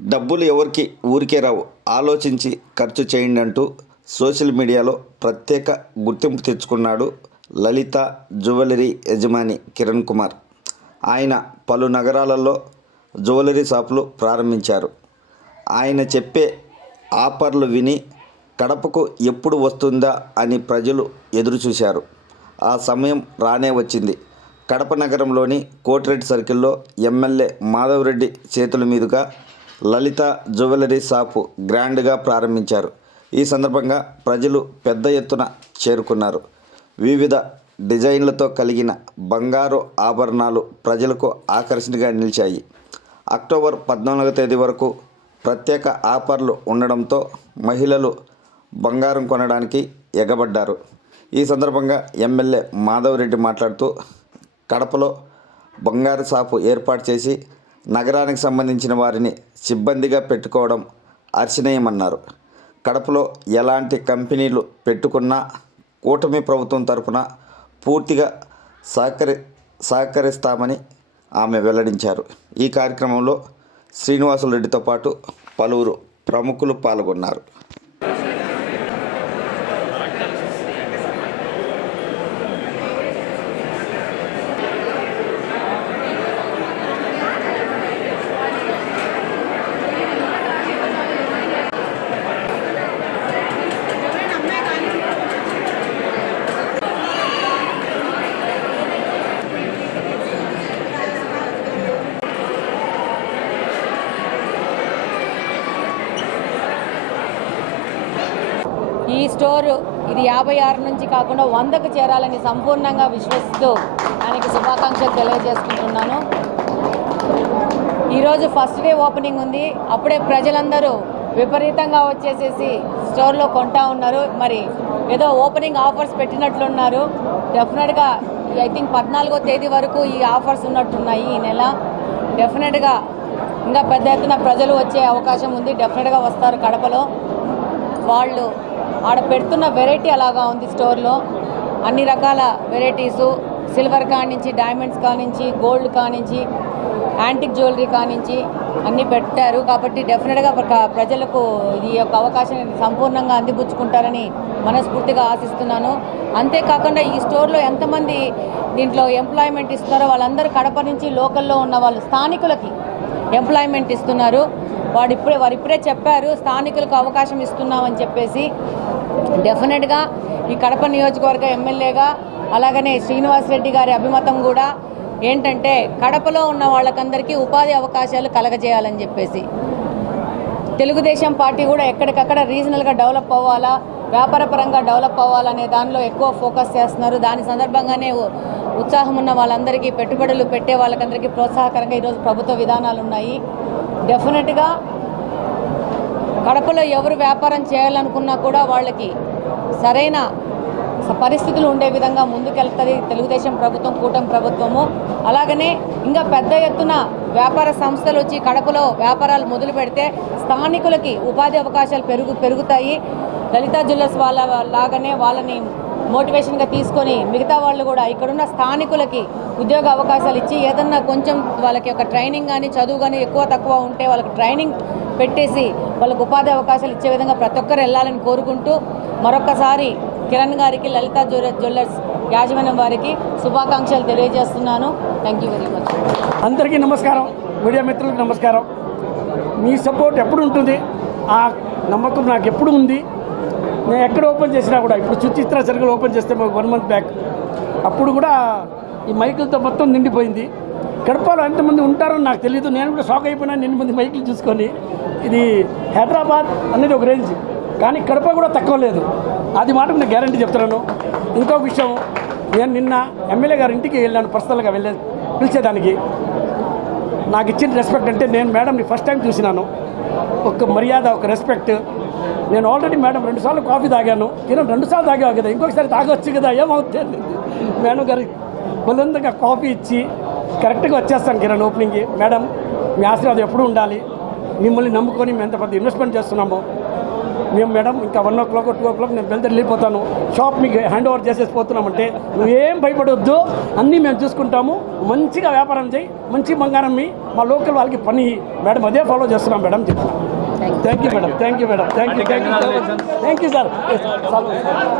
డబ్బులు ఎవరికి ఊరికే రావు. ఆలోచించి ఖర్చు చేయండి అంటూ సోషల్ మీడియాలో ప్రత్యేక గుర్తింపు తెచ్చుకున్నాడు లలిత జ్యువెలరీ యజమాని కిరణ్ కుమార్. ఆయన పలు నగరాలలో జ్యువెలరీ షాపులు ప్రారంభించారు. ఆయన చెప్పే ఆఫర్లు విని కడపకు ఎప్పుడు వస్తుందా అని ప్రజలు ఎదురుచూశారు. ఆ సమయం రానే వచ్చింది. కడప నగరంలోని కోటిరెడ్డి సర్కిల్లో ఎమ్మెల్యే మాధవరెడ్డి చేతుల మీదుగా లలిత జ్యువెలరీ షాపు గ్రాండ్గా ప్రారంభించారు. ఈ సందర్భంగా ప్రజలు పెద్ద ఎత్తున చేరుకున్నారు. వివిధ డిజైన్లతో కలిగిన బంగారు ఆభరణాలు ప్రజలకు ఆకర్షణగా నిలిచాయి. అక్టోబర్ పద్నాలుగో తేదీ వరకు ప్రత్యేక ఆఫర్లు ఉండడంతో మహిళలు బంగారం కొనడానికి ఎగబడ్డారు. ఈ సందర్భంగా ఎమ్మెల్యే మాధవరెడ్డి మాట్లాడుతూ కడపలో బంగారు షాపు ఏర్పాటు చేసి నగరానికి సంబంధించిన వారిని సిబ్బందిగా పెట్టుకోవడం అర్చనీయమన్నారు కడపలో ఎలాంటి కంపెనీలు పెట్టుకున్నా కూటమి ప్రభుత్వం తరఫున పూర్తిగా సహకరి సహకరిస్తామని ఆమె వెల్లడించారు. ఈ కార్యక్రమంలో శ్రీనివాసులు రెడ్డితో పాటు పలువురు ప్రముఖులు పాల్గొన్నారు. ఈ స్టోర్ ఇది యాభై ఆరు నుంచి కాకుండా వందకు చేరాలని సంపూర్ణంగా విశ్వసిస్తూ ఆయనకి శుభాకాంక్షలు తెలియజేసుకుంటున్నాను. ఈరోజు ఫస్ట్ డే ఓపెనింగ్ ఉంది. అప్పుడే ప్రజలందరూ విపరీతంగా వచ్చేసేసి స్టోర్లో కొంటా ఉన్నారు. మరి ఏదో ఓపెనింగ్ ఆఫర్స్ పెట్టినట్లున్నారు. డెఫినెట్గా ఐ థింక్ పద్నాలుగో తేదీ వరకు ఈ ఆఫర్స్ ఉన్నట్టున్నాయి ఈ నెల. డెఫినెట్గా ఇంకా పెద్ద ఎత్తున ప్రజలు వచ్చే అవకాశం ఉంది. డెఫినెట్గా వస్తారు కడపలో. వాళ్ళు ఆడ పెడుతున్న వెరైటీ అలాగా ఉంది స్టోర్లో. అన్ని రకాల వెరైటీసు. సిల్వర్ కానించి డైమండ్స్ కానించి గోల్డ్ కానించి యాంటిక్ జ్యువెలరీ కానించి అన్నీ పెట్టారు. కాబట్టి డెఫినెట్గా ప్రజలకు ఈ యొక్క అవకాశాన్ని సంపూర్ణంగా అందిపుచ్చుకుంటారని మనస్ఫూర్తిగా ఆశిస్తున్నాను. అంతేకాకుండా ఈ స్టోర్లో ఎంతమంది దీంట్లో ఎంప్లాయ్మెంట్ ఇస్తున్నారో వాళ్ళందరూ కడప నుంచి లోకల్లో ఉన్న వాళ్ళు స్థానికులకి ఎంప్లాయ్మెంట్ ఇస్తున్నారు. వాడు ఇప్పుడే వారు ఇప్పుడే చెప్పారు స్థానికులకు అవకాశం ఇస్తున్నామని చెప్పేసి. డెఫినెట్గా ఈ కడప నియోజకవర్గ ఎమ్మెల్యేగా అలాగనే శ్రీనివాస్ రెడ్డి గారి అభిమతం కూడా ఏంటంటే కడపలో ఉన్న వాళ్ళకందరికీ ఉపాధి అవకాశాలు కలగజేయాలని చెప్పేసి. తెలుగుదేశం పార్టీ కూడా ఎక్కడికక్కడ రీజనల్గా డెవలప్ అవ్వాలా వ్యాపారపరంగా డెవలప్ అవ్వాలనే దానిలో ఎక్కువ ఫోకస్ చేస్తున్నారు. దాని సందర్భంగానే ఉత్సాహం ఉన్న వాళ్ళందరికీ పెట్టుబడులు పెట్టే వాళ్ళకందరికీ ప్రోత్సాహకరంగా ఈరోజు ప్రభుత్వ విధానాలు ఉన్నాయి. డెఫినెట్గా కడపలో ఎవరు వ్యాపారం చేయాలనుకున్నా కూడా వాళ్ళకి సరైన పరిస్థితులు ఉండే విధంగా ముందుకెళ్తుంది తెలుగుదేశం ప్రభుత్వం కూటమి ప్రభుత్వము. అలాగనే ఇంకా పెద్ద ఎత్తున వ్యాపార సంస్థలు వచ్చి కడపలో వ్యాపారాలు మొదలు పెడితే స్థానికులకి ఉపాధి అవకాశాలు పెరుగు పెరుగుతాయి. లలితా జ్యువెలర్స్ వాళ్ళ లాగానే వాళ్ళని మోటివేషన్గా తీసుకొని మిగతా వాళ్ళు కూడా ఇక్కడున్న స్థానికులకి ఉద్యోగ అవకాశాలు ఇచ్చి ఏదన్నా కొంచెం వాళ్ళకి ఒక ట్రైనింగ్ కానీ చదువు కానీ ఎక్కువ తక్కువ ఉంటే వాళ్ళకి ట్రైనింగ్ పెట్టేసి వాళ్ళకు ఉపాధి అవకాశాలు ఇచ్చే విధంగా ప్రతి ఒక్కరు వెళ్ళాలని కోరుకుంటూ మరొకసారి కిరణ్ గారికి లలితా జ్యువెలర్ జ్యువెలర్స్ యాజమాన్యం వారికి శుభాకాంక్షలు తెలియజేస్తున్నాను. థ్యాంక్ యూ వెరీ మచ్ అందరికీ నమస్కారం. మీడియా మిత్రులకు నమస్కారం. మీ సపోర్ట్ ఎప్పుడు ఉంటుంది? ఆ నమ్మకం నాకు ఎప్పుడు ఉంది? నేను ఎక్కడ ఓపెన్ చేసినా కూడా ఇప్పుడు సుచిత్ర సర్కిల్ ఓపెన్ చేస్తే వన్ మంత్ బ్యాక్ అప్పుడు కూడా ఈ మైకులతో మొత్తం నిండిపోయింది. కడపలో ఎంతమంది ఉంటారో నాకు తెలియదు నేను కూడా షాక్ అయిపోయినా ఎన్ని మంది మైకులు చూసుకొని. ఇది హైదరాబాద్ అనేది ఒక రేంజ్ కానీ కడప కూడా తక్కువ లేదు. అది మాట నేను గ్యారంటీ చెప్తున్నాను. ఇంకొక విషయం నేను నిన్న ఎమ్మెల్యే గారి ఇంటికి వెళ్ళాను పర్సనల్గా వెళ్ళే పిలిచేదానికి. నాకు ఇచ్చిన రెస్పెక్ట్ అంటే నేను మేడంని ఫస్ట్ టైం చూసినాను. ఒక మర్యాద ఒక రెస్పెక్ట్ నేను ఆల్రెడీ మేడం రెండుసార్లు కాఫీ తాగాను. రెండు రెండుసార్లు తాగావు కదా ఇంకొకసారి తాగొచ్చు కదా ఏమవుతుంది? మేడం గారి బలందంగా కాఫీ ఇచ్చి కరెక్ట్గా వచ్చేస్తాను కిరణ్ ఓపెనింగ్కి. మేడం మీ ఆశీర్వాదం ఎప్పుడు ఉండాలి. మిమ్మల్ని నమ్ముకొని మేము ఎంత పెద్ద ఇన్వెస్ట్మెంట్ చేస్తున్నాము. మేము మేడం ఇంకా one o'clock two o'clock నేను బెల్దర్ వెళ్ళిపోతాను. షాప్ మీకు హ్యాండ్ ఓవర్ చేసేసి పోతున్నామంటే నువ్వేం భయపడొద్దు. అన్నీ మేము చూసుకుంటాము. మంచిగా వ్యాపారం చేయి మంచి బంగారం మీ మా లోకల్ వాళ్ళకి పని మేడం అదే ఫాలో చేస్తున్నాం మేడం చెప్తున్నాను. Thank you, madam. Thank you, madam. Thank you. Thank you, sir. Thank you, sir.